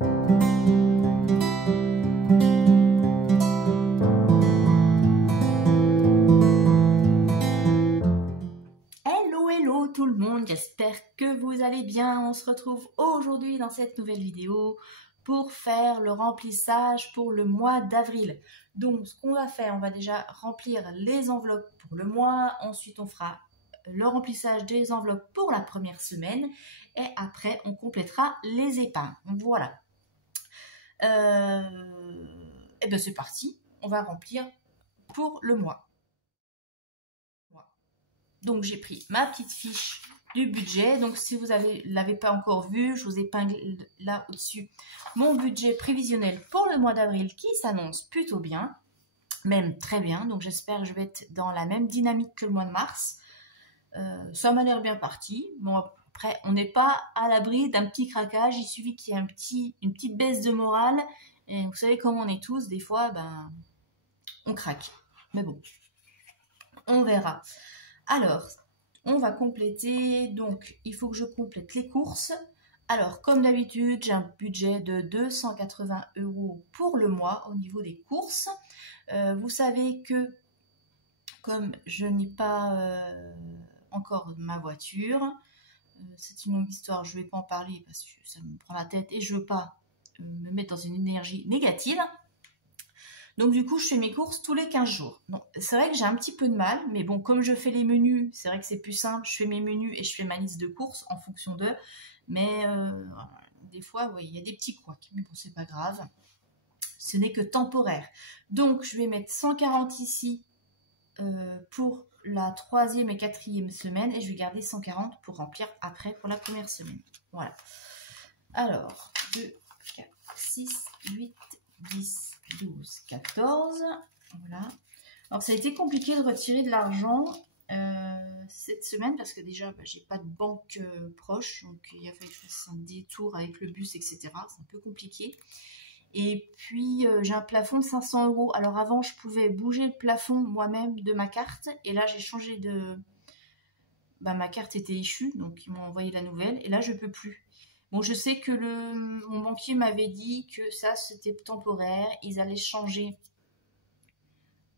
Hello tout le monde, j'espère que vous allez bien. On se retrouve aujourd'hui dans cette nouvelle vidéo pour faire le remplissage pour le mois d'avril. Donc ce qu'on va faire, on va déjà remplir les enveloppes pour le mois, ensuite on fera le remplissage des enveloppes pour la première semaine et après on complétera les épingles. Voilà. Et bien c'est parti, on va remplir pour le mois. Donc j'ai pris ma petite fiche du budget. Donc si vous l'avez pas encore vu, je vous épingle là au-dessus mon budget prévisionnel pour le mois d'avril qui s'annonce plutôt bien, même très bien. Donc j'espère que je vais être dans la même dynamique que le mois de mars. Ça m'a l'air bien parti. Bon, après on n'est pas à l'abri d'un petit craquage. Il suffit qu'il y ait une petite baisse de morale. Et vous savez comment on est tous, des fois ben on craque. Mais bon, on verra. Alors, on va compléter, donc il faut que je complète les courses. Alors, comme d'habitude, j'ai un budget de 280 € pour le mois au niveau des courses. Vous savez que, comme je n'ai pas encore ma voiture, c'est une longue histoire, je ne vais pas en parler parce que ça me prend la tête et je ne veux pas me mettre dans une énergie négative. Donc du coup, je fais mes courses tous les 15 jours. Donc c'est vrai que j'ai un petit peu de mal, mais bon, comme je fais les menus, c'est vrai que c'est plus simple. Je fais mes menus et je fais ma liste de courses en fonction d'eux. Mais des fois, oui, il y a des petits couacs. Mais bon, c'est pas grave. Ce n'est que temporaire. Donc je vais mettre 140 ici pour la 3e et 4e semaine. Et je vais garder 140 pour remplir après pour la première semaine. Voilà. Alors, 2, 4, 6, 8, 10, 12, 14. Voilà. Alors ça a été compliqué de retirer de l'argent cette semaine parce que déjà j'ai pas de banque proche, donc il a fallu que je fasse un détour avec le bus, etc. C'est un peu compliqué. Et puis j'ai un plafond de 500 €. Alors avant je pouvais bouger le plafond moi-même de ma carte et là j'ai changé de... ma carte était échue, donc ils m'ont envoyé la nouvelle et là je peux plus. Bon, je sais que mon banquier m'avait dit que ça, c'était temporaire. Ils allaient changer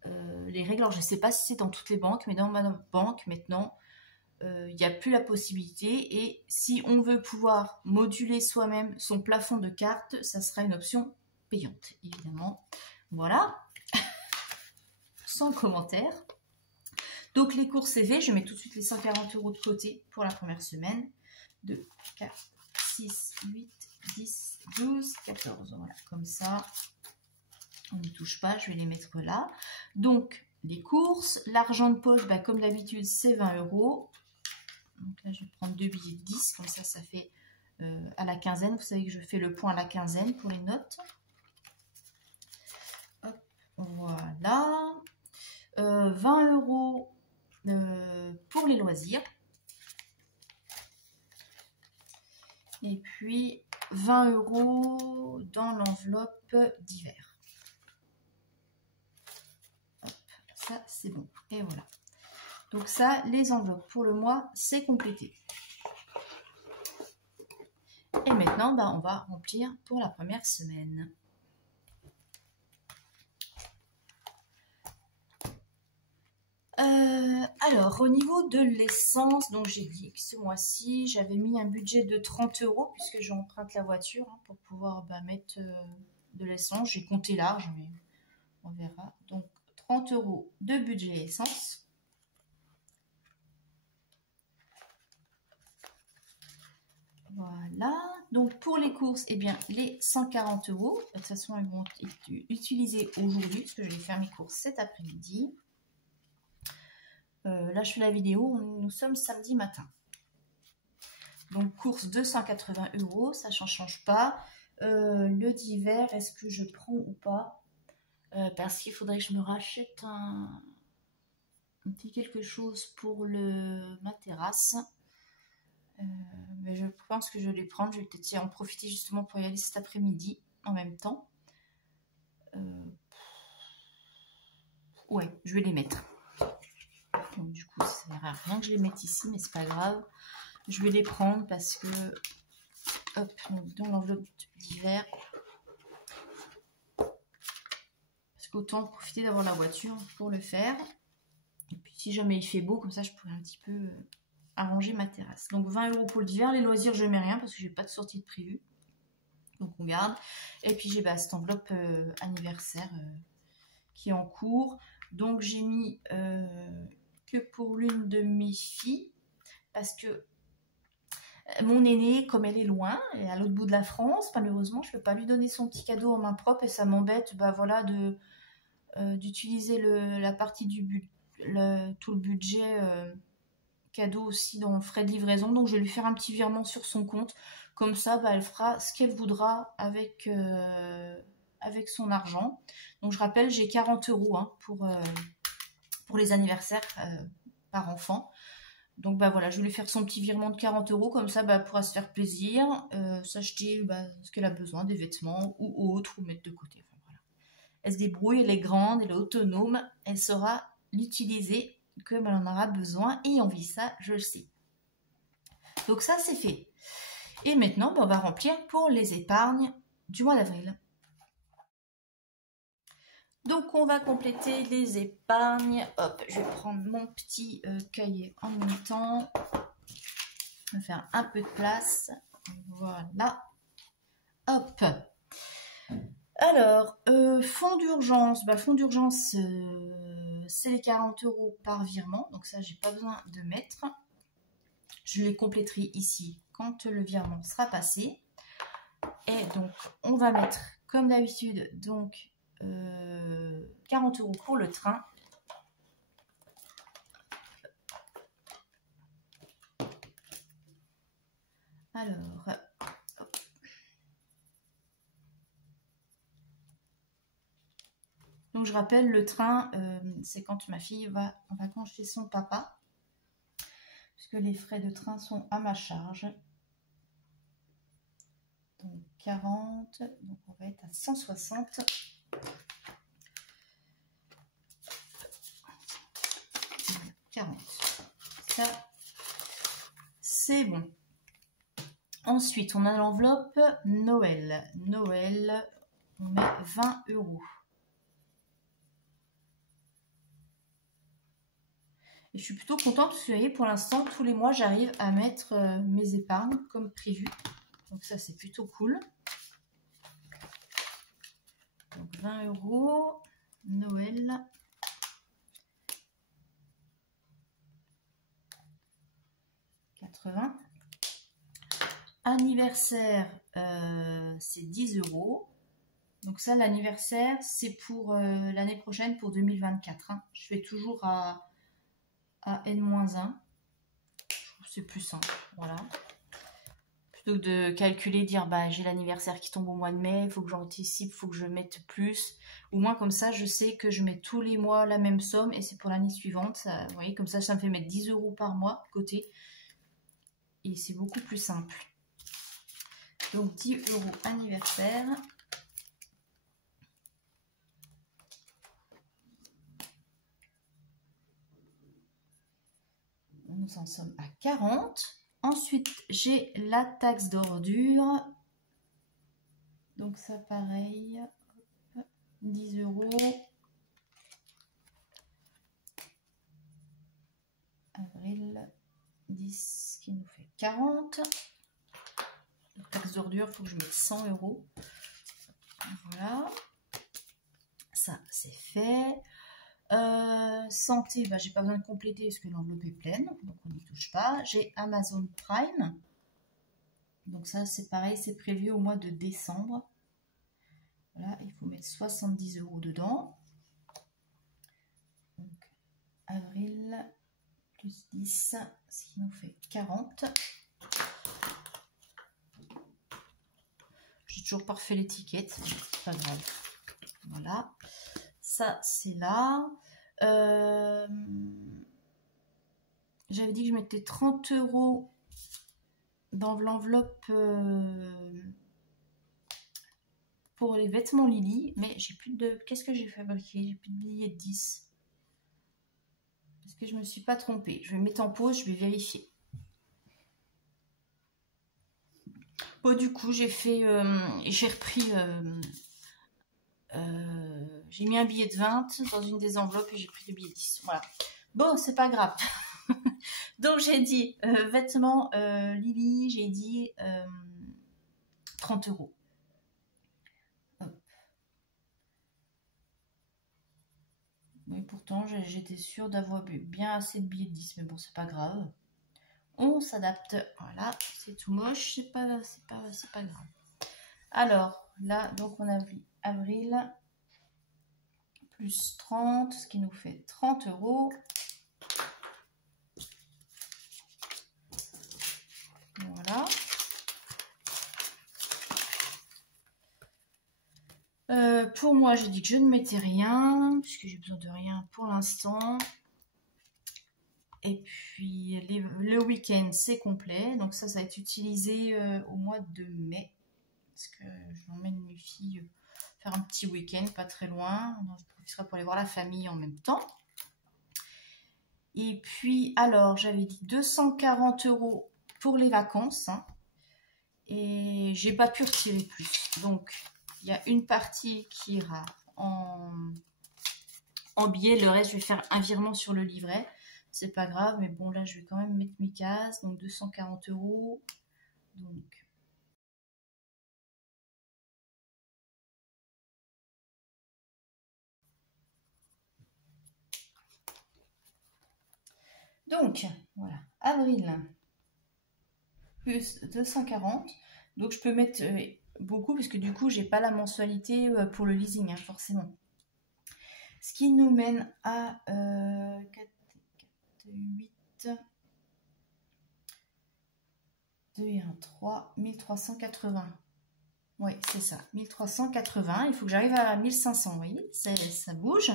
les règles. Alors, je ne sais pas si c'est dans toutes les banques, mais dans ma banque, maintenant, il n'y a plus la possibilité. Et si on veut pouvoir moduler soi-même son plafond de carte, ça sera une option payante, évidemment. Voilà. Sans commentaire. Donc, les courses CV, je mets tout de suite les 140 € de côté pour la première semaine. 2, 4, 6, 8, 10, 12, 14. Voilà, comme ça, on ne touche pas, je vais les mettre là. Donc, les courses, l'argent de poche, comme d'habitude, c'est 20 €. Donc là, je vais prendre 2 billets de 10, comme ça, ça fait à la quinzaine. Vous savez que je fais le point à la quinzaine pour les notes. Hop, voilà. 20 € pour les loisirs. Et puis 20 € dans l'enveloppe d'hiver. Ça, c'est bon. Et voilà. Donc ça, les enveloppes pour le mois, c'est complété. Et maintenant, on va remplir pour la première semaine. Alors, au niveau de l'essence, donc j'ai dit que ce mois-ci, j'avais mis un budget de 30 € puisque j'emprunte la voiture pour pouvoir mettre de l'essence. J'ai compté large, mais on verra. Donc, 30 € de budget essence. Voilà. Donc, pour les courses, eh bien, les 140 €. De toute façon, elles vont être utilisées aujourd'hui parce que je vais faire mes courses cet après-midi. Là, je fais la vidéo. Nous sommes samedi matin. Donc, course 280 €. Ça ne change pas. Le d'hiver, est-ce que je prends ou pas? Parce qu'il faudrait que je me rachète un petit quelque chose pour ma terrasse. Mais je pense que je vais les prendre. Je vais peut-être en profiter justement pour y aller cet après-midi en même temps. Ouais, je vais les mettre. Donc du coup, ça ne sert à rien que je les mette ici, mais c'est pas grave. Je vais les prendre parce que hop, donc dans l'enveloppe d'hiver. Parce qu'autant profiter d'avoir la voiture pour le faire. Et puis si jamais il fait beau, comme ça je pourrais un petit peu arranger ma terrasse. Donc 20 € pour l'hiver. Les loisirs, je mets rien parce que j'ai pas de sortie de prévu. Donc on garde. Et puis j'ai cette enveloppe anniversaire qui est en cours. Donc j'ai mis que pour l'une de mes filles. Parce que mon aînée, comme elle est loin, elle est à l'autre bout de la France, malheureusement, je ne peux pas lui donner son petit cadeau en main propre et ça m'embête voilà, d'utiliser la partie tout le budget cadeau aussi dans frais de livraison. Donc je vais lui faire un petit virement sur son compte. Comme ça, elle fera ce qu'elle voudra avec son argent. Donc je rappelle, j'ai 40 € hein, pour les anniversaires par enfant. Donc voilà, je vais lui faire son petit virement de 40 €, comme ça elle pourra se faire plaisir, s'acheter ce qu'elle a besoin, des vêtements ou autre, ou mettre de côté. Enfin, voilà. Elle se débrouille, elle est grande, elle est autonome, elle saura l'utiliser comme elle en aura besoin et envie, ça je le sais. Donc ça c'est fait. Et maintenant on va remplir pour les épargnes du mois d'avril. Donc on va compléter les épargnes. Hop, je vais prendre mon petit cahier en même temps. Je vais faire un peu de place. Voilà. Hop. Alors, fonds d'urgence. Fonds d'urgence, c'est les 40 € par virement. Donc ça, j'ai pas besoin de mettre. Je les compléterai ici quand le virement sera passé. Et donc, on va mettre, comme d'habitude, donc 40 € pour le train. Alors, hop. Donc je rappelle, le train, c'est quand ma fille va en vacances chez son papa, puisque les frais de train sont à ma charge. Donc 40, donc on va être à 160. Ça, c'est bon. Ensuite, on a l'enveloppe Noël. Noël, on met 20 €. Et je suis plutôt contente parce que vous voyez, pour l'instant, tous les mois, j'arrive à mettre mes épargnes comme prévu. Donc ça, c'est plutôt cool. Donc 20 €, Noël. Anniversaire, c'est 10 €. Donc ça, l'anniversaire, c'est pour l'année prochaine, pour 2024. Hein. Je fais toujours à N-1. Je trouve que c'est plus simple. Voilà. Plutôt que de calculer, dire j'ai l'anniversaire qui tombe au mois de mai, il faut que j'anticipe, il faut que je mette plus. Au moins comme ça, je sais que je mets tous les mois la même somme et c'est pour l'année suivante. Ça, vous voyez, comme ça me fait mettre 10 € par mois de côté. Et c'est beaucoup plus simple. Donc 10 € anniversaire. Nous en sommes à 40. Ensuite, j'ai la taxe d'ordure. Donc ça, pareil, 10 €. Avril, 10, qui nous fait 40. La taxe d'ordure, il faut que je mette 100 €. Voilà. Ça, c'est fait. Santé, j'ai pas besoin de compléter parce que l'enveloppe est pleine, donc on n'y touche pas. J'ai Amazon Prime. Donc ça, c'est pareil, c'est prévu au mois de décembre. Voilà, il faut mettre 70 € dedans. Donc, avril plus 10, ce qui nous fait 40. J'ai toujours pas refait l'étiquette, c'est pas grave. Voilà, ça c'est là. J'avais dit que je mettais 30 € dans l'enveloppe pour les vêtements Lily, mais j'ai plus de... Qu'est-ce que j'ai fabriqué? J'ai plus de billets de 10. Est-ce que je me suis pas trompée? Je vais mettre en pause, je vais vérifier. Bon, du coup, j'ai repris, j'ai mis un billet de 20 dans une des enveloppes et j'ai pris le billet de 10. Voilà. Bon, c'est pas grave. Donc, j'ai dit vêtements Lily, j'ai dit 30 €. Oui, pourtant, j'étais sûre d'avoir bien assez de billets de 10, mais bon, c'est pas grave. On s'adapte. Voilà, c'est tout moche, c'est pas grave. Alors, là, donc on a vu avril, plus 30, ce qui nous fait 30 €. Voilà. Pour moi, j'ai dit que je ne mettais rien, puisque j'ai besoin de rien pour l'instant. Et puis, le week-end, c'est complet. Donc ça va être utilisé au mois de mai. Parce que j'emmène mes filles faire un petit week-end, pas très loin. Donc, je profiterai pour aller voir la famille en même temps. Et puis, alors, j'avais dit 240 € pour les vacances. Hein, et j'ai pas pu retirer plus. Donc, il y a une partie qui ira en billets. Le reste, je vais faire un virement sur le livret. C'est pas grave, mais bon, là, je vais quand même mettre mes cases. Donc, 240 €. Donc, voilà, avril, plus 240. Donc, je peux mettre beaucoup, parce que du coup, j'ai pas la mensualité pour le leasing, hein, forcément. Ce qui nous mène à 4, 8, 2 et 1, 3, 1380. Oui, c'est ça, 1380. Il faut que j'arrive à 1500, vous voyez, ça bouge.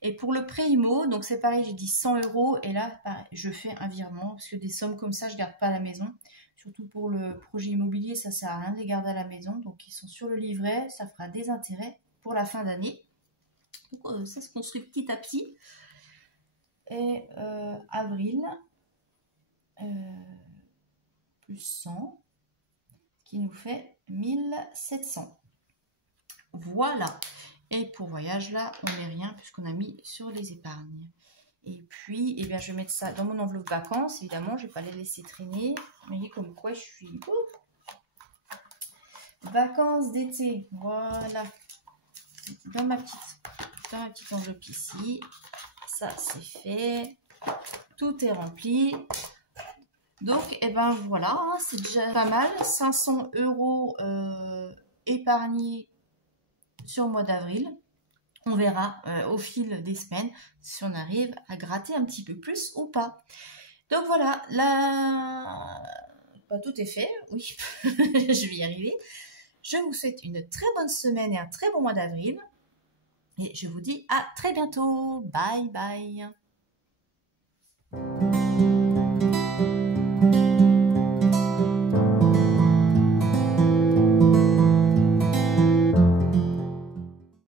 Et pour le prêt IMO, donc c'est pareil, j'ai dit 100 €. Et là, pareil, je fais un virement, parce que des sommes comme ça, je ne garde pas à la maison. Surtout pour le projet immobilier, ça ne sert à rien de les garder à la maison. Donc, ils sont sur le livret, ça fera des intérêts pour la fin d'année. Donc, ça se construit petit à petit. Et avril, plus 100, qui nous fait 1700. Voilà. Et pour voyage, là, on met rien puisqu'on a mis sur les épargnes. Et puis, eh bien, je vais mettre ça dans mon enveloppe vacances. Évidemment, je ne vais pas les laisser traîner. Vous voyez comme quoi je suis... Vacances d'été. Voilà. Dans ma petite enveloppe ici. Ça, c'est fait. Tout est rempli. Donc, eh ben voilà, hein, c'est déjà pas mal. 500 € épargnés sur le mois d'avril. On verra au fil des semaines si on arrive à gratter un petit peu plus ou pas. Donc voilà, là, bah, tout est fait, oui, je vais y arriver. Je vous souhaite une très bonne semaine et un très bon mois d'avril. Et je vous dis à très bientôt. Bye bye.